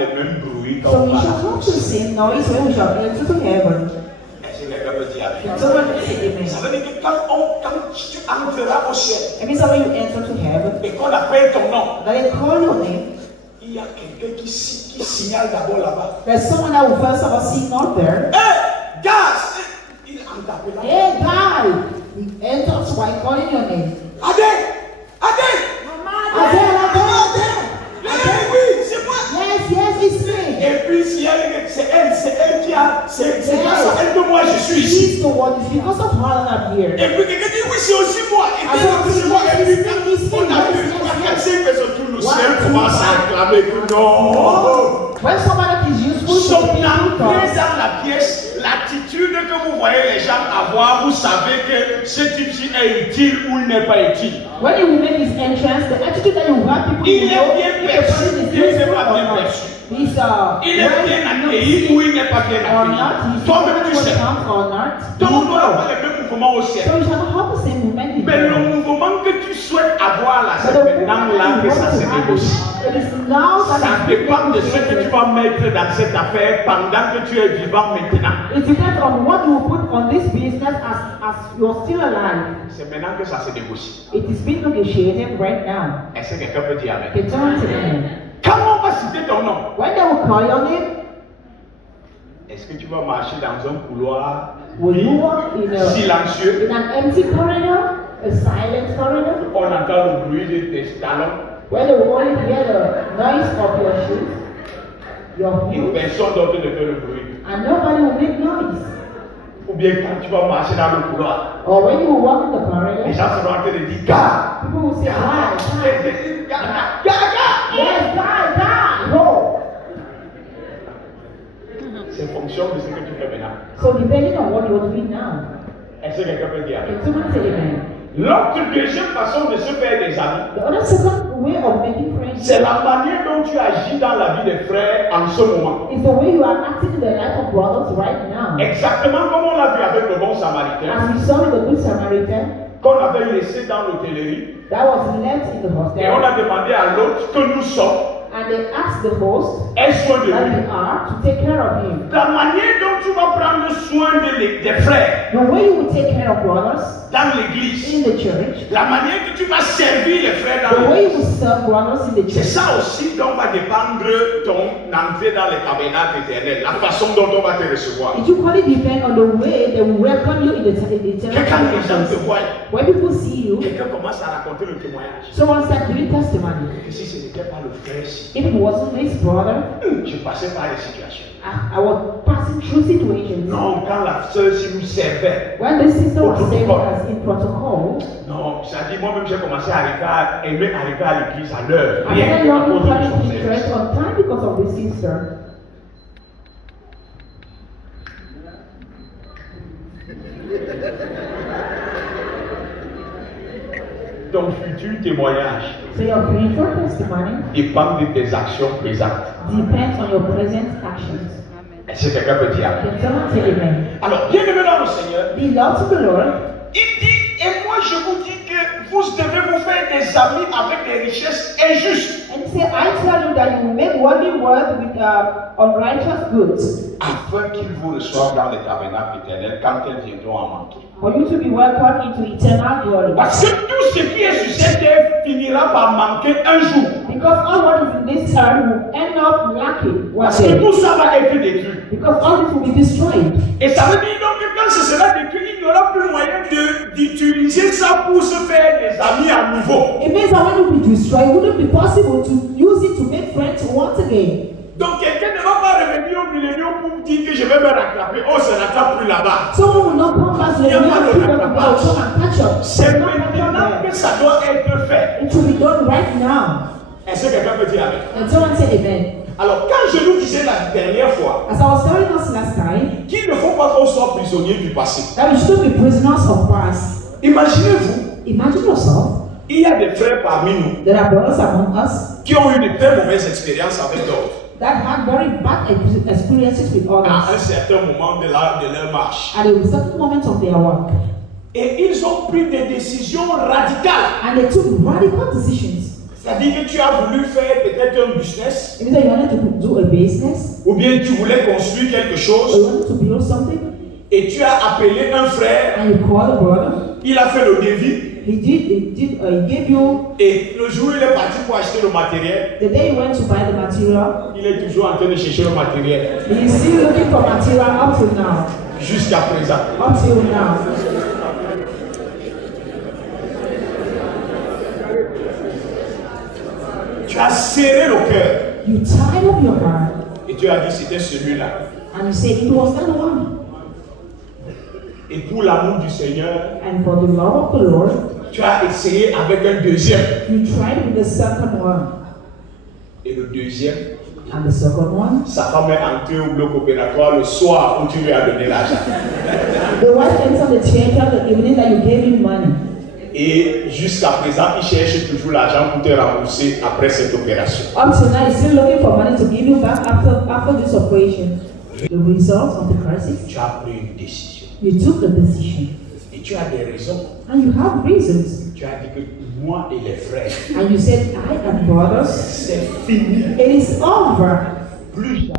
le même bruit So we shall not the same noise when we shall enter to heaven. Est-ce que quelqu'un peut dire amen? Someone say amen. Ça veut dire que quand tu entreras au ciel It means that when you enter to heaven, et qu'on appelle ton nom, that they call your name, il y a quelqu'un qui signale d'abord là-bas. there's someone that will first of all signal there. Hey, gars! Il entre là. Hey, guy! He enters by calling your name. Adèle! Adèle! Adele! Oui, c'est moi! Yes, it's me. Et puis si c'est elle qui a, c'est grâce à elle que moi je suis ici. She's the one. It's because of her that I'm here. Et puis quelqu'un dit oui, c'est aussi moi. Et puis c'est moi. Et puis on a vu 4-5 personnes, tout le ciel commence à acclamer. Non! When somebody is useful, Son entrée dans la pièce, l'attitude que vous voyez les gens avoir, vous savez que ce type-ci est utile ou il n'est pas utile. when you make his entrance, the attitude that you have people Il to know est bien if the perçu, person is il n'est useful pas or bien not. perçu. He's Il est bien accueilli ou il n'est pas bien or not. accueilli. He's Toi-même tu sais. or not. Donc on doit avoir les mêmes mouvements au ciel. So you shall not have the same movement in Mais le heaven. mouvement que tu souhaites avoir là, But c'est the maintenant movement là you que want ça se to have négocie. it is now that Ça it's dépend de ce que tu vas mettre dans cette affaire pendant que tu es vivant maintenant. It depends on what you put on this business as you're still alive. C'est maintenant que ça se négocie. It is being negotiated right now. Est-ce que quelqu'un peut dire amen? Okay, turn to them. Quand on va citer ton nom, When they will call your name, est-ce que tu vas marcher dans un couloir will you walk silencieux? in an empty corridor, a silent corridor, On entend le bruit de tes talons. where they will only hear the noise of your shoes, your Et heels, personne d'autre ne fait le bruit. and nobody will make noise? Ou bien quand tu vas marcher dans le couloir, Or when you walk in the les corridor, gens seront en train de dire gars, people will say, hi, gars. yes, guy, go. C'est fonction de ce que tu fais maintenant. So depending on what you want to be now, Est-ce que quelqu'un peut dire amen? can someone say amen? L'autre deuxième façon de se faire des amis, The other second way of making friends c'est la manière dont tu agis dans la vie des frères en ce moment. is the way you are acting in the life of brothers right now. Exactement comme on l'a vu avec le bon samaritain, As we saw in the Good Samaritan, qu'on avait laissé dans l'hôtellerie, that was left in the et on hostel, a demandé à l'autre que nous sommes, and they asked the host aie soin de that lui. we are to take care of him. La manière dont tu vas prendre soin des frères The way you will take care of brothers dans l'église, in the church, la manière que tu vas servir les frères the dans way you l'église, will serve brothers in the c'est church, ça aussi dont va dépendre ton entrée dans les tabernacles éternels, la façon dont on va te recevoir. it equally depends on the way they will welcome you in the Que quand les gens te church. voient, When people see you, quelqu'un commence à raconter le témoignage. someone start giving testimony. Que si ce n'était pas le frère, si If it wasn't his brother, je passais par les situations. I was passing through situations. Non, quand la sœur si nous servait, When the sister was serving us in protocol, non, ça dit moi-même j'ai commencé à aimer arriver à l'église à l'heure. I Rien had que à long cause de coming son to church service. on time because of the sister. Ton futur témoignage So your future testimony dépend de tes actions présentes. depends on your present actions. Est-ce que quelqu'un peut dire amen? Can someone say amen? Alors, bien aimé dans le Seigneur, Belong to the Lord. il dit, et moi je vous dis que vous devez vous faire des amis avec des richesses injustes, And say, I tell you that you will make worldly wealth with unrighteous goods, afin qu'ils vous reçoivent dans les tabernacles éternels quand elles viendront à manquer. for you to be welcomed into eternal glory. Parce que tout ce qui est sur cette terre finira par manquer un jour. Because all what is in this earth will end up lacking one Parce que day. tout ça va être détruit. Because all this will be destroyed. Et ça veut dire donc que quand ce sera détruit, il n'y aura plus moyen d'utiliser ça pour se faire des amis à nouveau. It means that when it will be destroyed, it wouldn't be possible to use it to make friends once again. Donc quelqu'un ne va pas revenir au millénium pour dire que je vais me rattraper. On ne se rattrape plus là-bas. Someone will not come back to the Yeah, people to man, come and catch up. C'est It's not happening maintenant there. que ça doit être fait. It will be done right now. Est-ce que quelqu'un peut dire amen? And someone said amen. Alors quand je nous disais la dernière fois As I was telling us last time, qu'il ne faut pas qu'on soit prisonnier du passé. that we shouldn't be prisoners of past. Imaginez-vous, Imagine yourself, il y a des frères parmi nous there are brothers among us qui ont eu de très mauvaises expériences avec d'autres that had very bad experiences with à un others certain moment de leur marche. at a certain moment of their work. Et ils ont pris des décisions radicales. And they took radical decisions. C'est-à-dire que tu as voulu faire peut-être un business, It means that you wanted to do a business, ou bien tu voulais construire quelque or chose, you wanted to build something, et tu as appelé un frère, and you call a brother. il a fait le devis, He gave you, et le jour où il est parti pour acheter le matériel, the day you went to buy the material, il est toujours en train de chercher le matériel, he is still looking for material up till now. jusqu'à présent. Up till now. Tu as serré le cœur, You tied up your heart, et tu as dit c'était celui-là. and you said it was that one. Et pour l'amour du Seigneur, And for the love of the Lord, tu as essayé avec un deuxième. you tried with the second one. Et le deuxième, And the second one, sa femme est entrée au bloc opératoire le soir où tu lui as donné l'argent. the wife entered the theater the evening that you gave him money. Et jusqu'à présent, il cherche toujours l'argent pour te rembourser après cette opération. Up till now, he's still looking for money to give you back after this operation. The result of the crisis, Tu as pris une décision. you took the decision. Et tu as des raisons. And you have reasons. Tu as dit que moi et les frères, And you said, I and brothers, c'est fini. it is over. Plus jamais.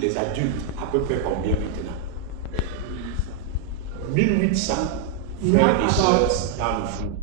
Les adultes, à peu près combien maintenant? 1800 frères et sœurs dans le fond.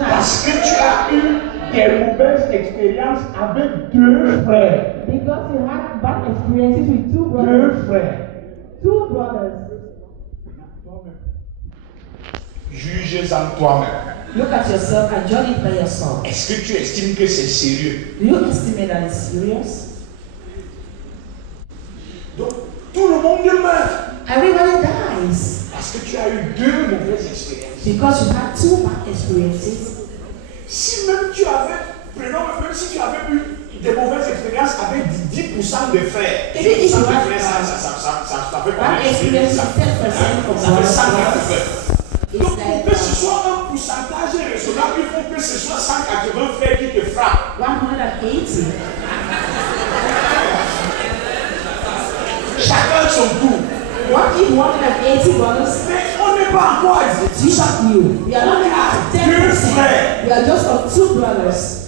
Parce que tu as eu des mauvaises expériences avec deux frères. Because you had bad experiences with two brothers. Deux frères. Two brothers. Juge-en toi-même. Look at yourself and judge it by yourself. Est-ce que tu estimes que c'est sérieux? Do you estimate that it's serious? Donc, tout le monde meurt. Everybody dies. Parce que tu as eu deux mauvaises expériences. Because you had two bad experiences. Si même tu avais, même si tu avais eu des mauvaises expériences avec 10% de frères, 10% de frères, ça fait combien? Ça fait 180 frères. Donc, pour que ce soit un pourcentage raisonnable, il faut que ce soit 180 frères qui te frappent. 180. Chacun son tour. What if 180 brothers? Mais on n'est pas encore à 10. Just like you. We are not at 10%. Deux frères. We are just of two brothers.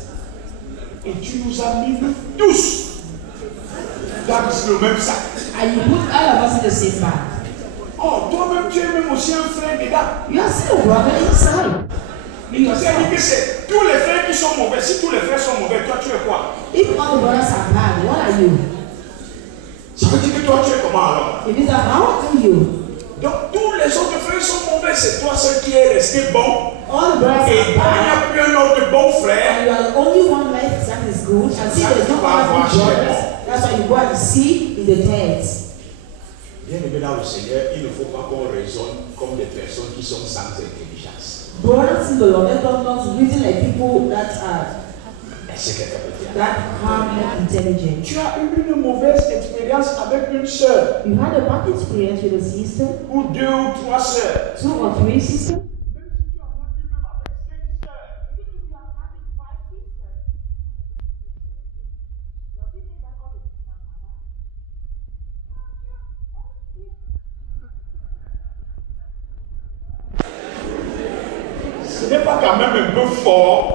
Et tu nous as mis tous dans le même sac. And you put all of us in the same bag. Oh, toi-même, tu es même aussi un frère dedans. You are still a brother inside. Il nous a dit que c'est tous les frères qui sont mauvais. Si tous les frères sont mauvais, toi tu es quoi? If all the brothers are bad, what are you? Ça veut dire que toi tu es comment alors? It means that how are you? Donc tous les autres frères sont mauvais, c'est toi seul qui est resté bon. All the brothers Et are il n'y bad. a plus un autre bon frère. And you are the only one left that is good. And see there's no other good brothers. That's why you go and see in the tents. Bien aimé dans le Seigneur, il ne faut pas qu'on raisonne comme des personnes qui sont sans intelligence. Brothers in the Lord, let us not reason like people that are Est-ce que quelqu'un peut dire? that are not intelligent. Tu as eu une mauvaise expérience avec une sœur, You had a bad experience with a sister, ou deux ou trois sœurs. 2 or 3 sisters. ce n'est pas quand même un peu fort